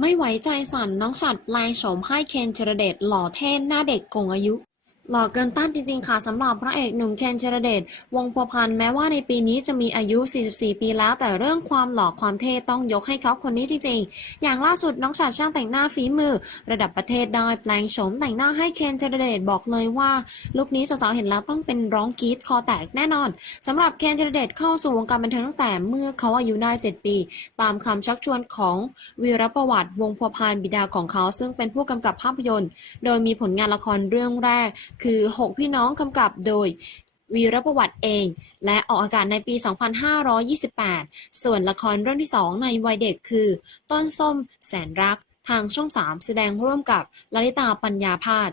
ไม่ไว้ใจสัน น้องฉัดแปลงโฉมให้เคน ธีรเดช หล่อเท่หน้าเด็กโกงอายุ หล่อเกินต้านจริง ๆ ค่ะสำหรับพระเอกหนุ่มเคนธีรเดชวงพัวพันแม้ว่าในปีนี้จะมีอายุ 44 ปีแล้ว แต่เรื่องความหล่อความเท่ต้องยกให้เขาคนนี้จริง ๆ อย่างล่าสุดน้องฉัดช่างแต่งหน้าฝีมือ ระดับประเทศได้แปลงโฉมแต่งหน้าให้เคนธีรเดชบอกเลยว่าลุคนี้สาวๆเห็นแล้วต้องเป็นร้องกรี๊ดคอแตกแน่นอนสำหรับเคนธีรเดชเข้าสู่วงการบันเทิงตั้งแต่เมื่อเขาอายุได้ 7 ปี ตามคำชักชวนของวีรประวัติวงพัวพันบิดาของเขา ซึ่งเป็นผู้กำกับภาพยนตร์ โดยมีผลงานละครเรื่องแรกคือ 6 พี่น้องกำกับโดยวีรประวัติเอง และออกอากาศในปี 2528 ส่วนละครเรื่องที่ 2 ในวัยเด็กคือ ต้นส้มแสนรัก ทางช่อง 3 แสดงร่วมกับลลิตาปัญญาพาด